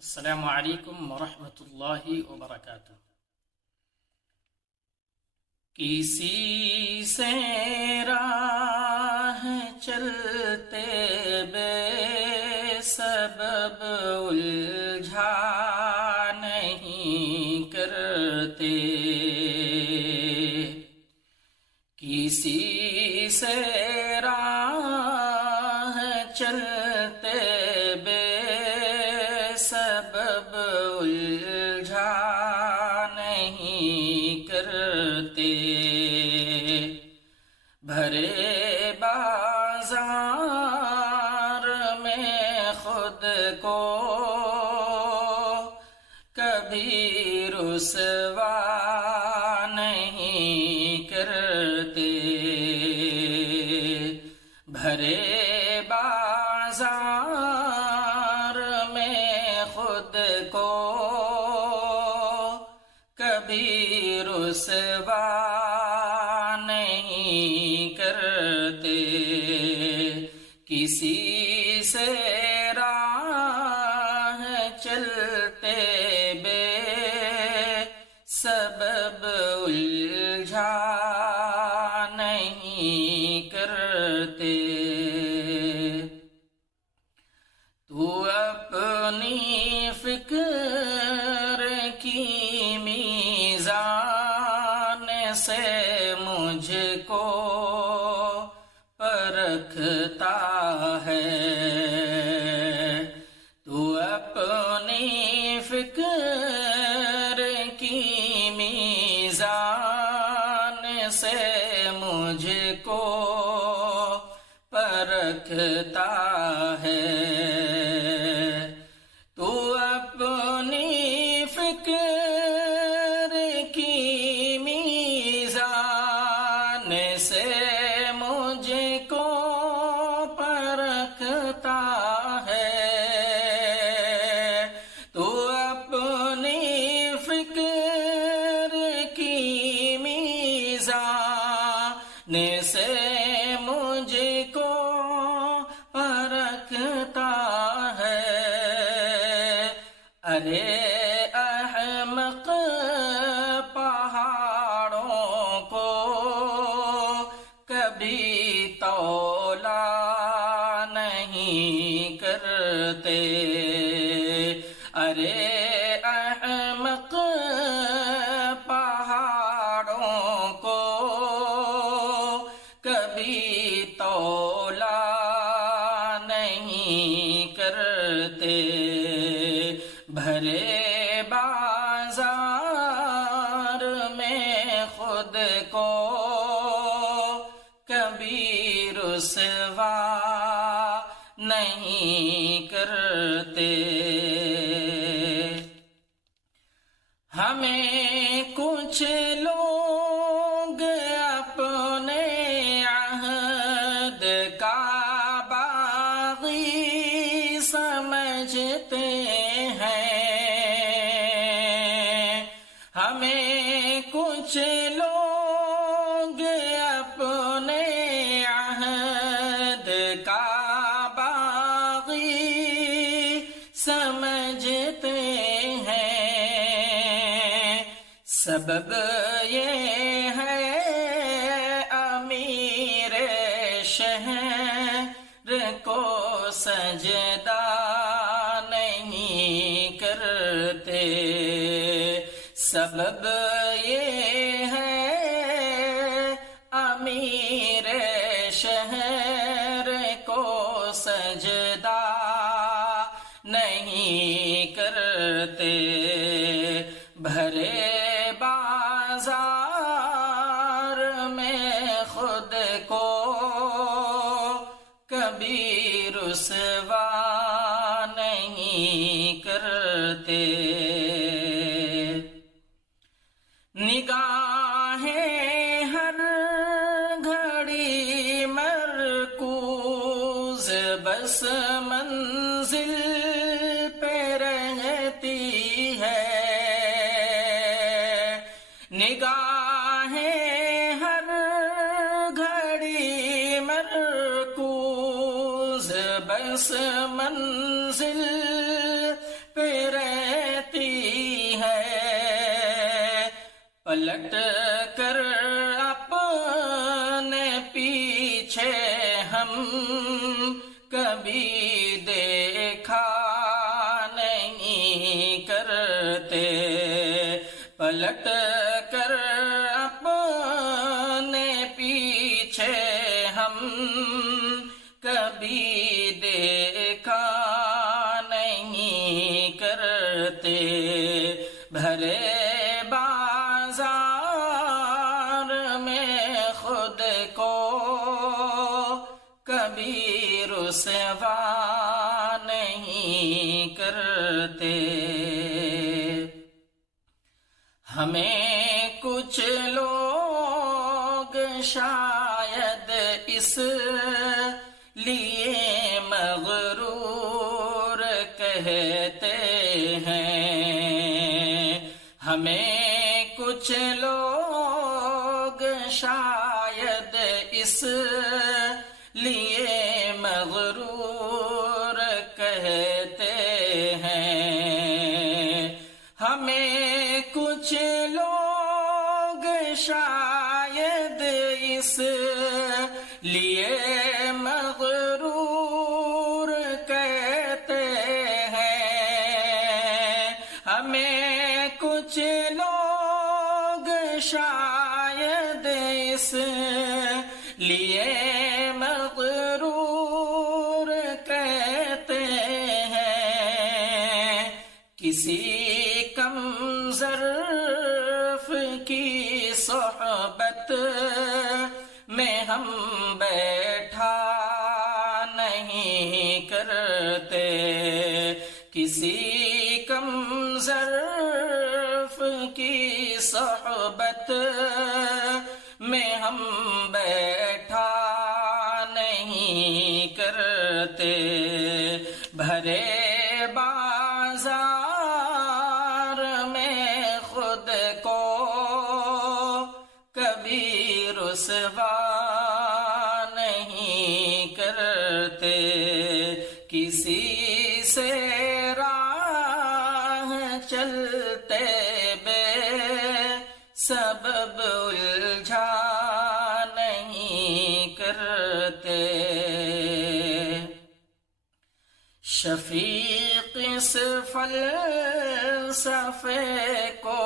السلام علیکم ورحمۃ اللہ وبرکاتہ۔ کسی سے راہ چلتے بے سبب الجھا نہیں کرتے، کسی سے راہ چلتے بے سبب الجھا نہیں کرتے، بھرے بازار میں خود کو کبھی رسوا نہیں کرتے، بھرے بازار میں خود کو کبھی رسوا نہیں کرتے، کسی سے راہ چلتے بے سبب الجھا نہیں کرتے۔ تو اپنی فکر کی میزان سے مجھ کو پرکھتا ہے، تو اپنی فکر کی میزان سے مجھ کو پرکھتا ہے، تو اپنی فکر کی میزان سے مجھ کو پرکھتا ہے، تو اپنی فکر کی میزان سے مجھ کو پرکھتا ہے۔ ارے احمق پہاڑوں کو کبھی تولا نہیں کرتے، ارے احمق پہاڑوں کو کبھی تولا نہیں کرتے، بھرے بازار میں خود کو کبھی رسوا نہیں کرتے۔ ہمیں کچھ لوگ اپنے عہد کا باغی سمجھتے ہیں، ہمیں کچھ لوگ اپنے عہد کا باغی سمجھتے ہیں، سبب یہ ہے امیر شہر کو سجدہ نہیں کرتے، سبب یہ ہے امیر شہر کو سجدہ نہیں کرتے، بھرے بازار میں خود کو کبھی رسوا نہیں کرتے، نگاہیں ہر گھڑی مرکوز بس منزل پہ رہتی ہے، نگاہیں ہر گھڑی مرکوز بس منزل پہ پلٹ کر اپنے پیچھے ہم کبھی دیکھا نہیں کرتے، پلٹ کر اپنے پیچھے ہم کبھی دیکھا نہیں کرتے، بھرے بازار میں خود کو کبھی رسوا نہیں کرتے۔ ہمیں کچھ لوگ شاید اس لیے مغرور کہتے ہیں، ہمیں کچھ لوگ شاید اس لیے مغرور کہتے ہیں، ہمیں کچھ لوگ شاید اس لیے مغرور کہتے ہیں، ہمیں کچھ لوگ شاید اس لیے مغرور کہتے ہیں، کسی کم ظرف کی صحبت میں ہم بیٹھا نہیں کرتے، کسی کم ظرف کی صحبت میں ہم بیٹھا نہیں کرتے، بھرے بازار میں خود کو کبھی رسوا نہیں کرتے، کسی سے راہ چلتے بے سبب الجھا نہیں کرتے۔ شفیق اس فلسفے کو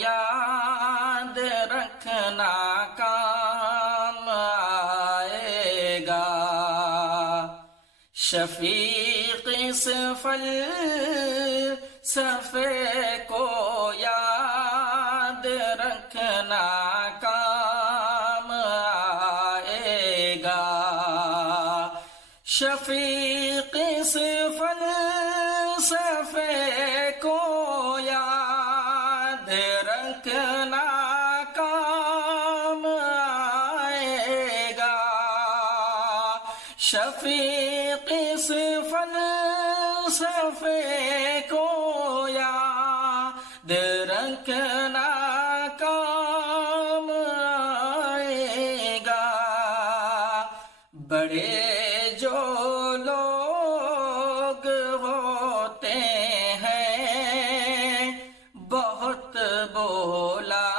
یاد رکھنا کام آئے گا، شفیق اس فلسفے کو یاد رکھنا کام آئے گا، شفیق اس فلسفے کو یاد رکھنا کام آئے گا، شفیق اس فلسفے کو یاد رکھنا کام آئے گا، بڑے جو لوگ ہوتے ہیں بہت بولا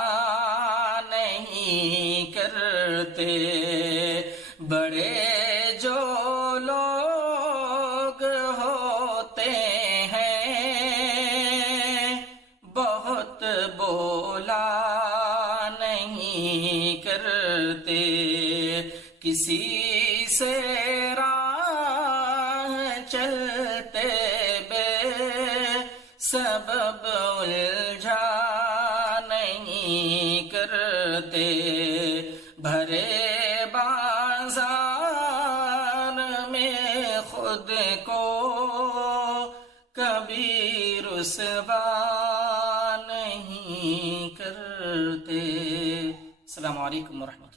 نہیں کرتے، بڑے جو لوگ ہوتے ہیں بہت بولا نہیں کرتے، کسی سے راہ چلتے بے سبب الجھا نہیں کرتے، بھرے بازار میں خود کو کبھی رسوا نہیں کرتے۔ السلام علیکم ورحمۃ اللہ۔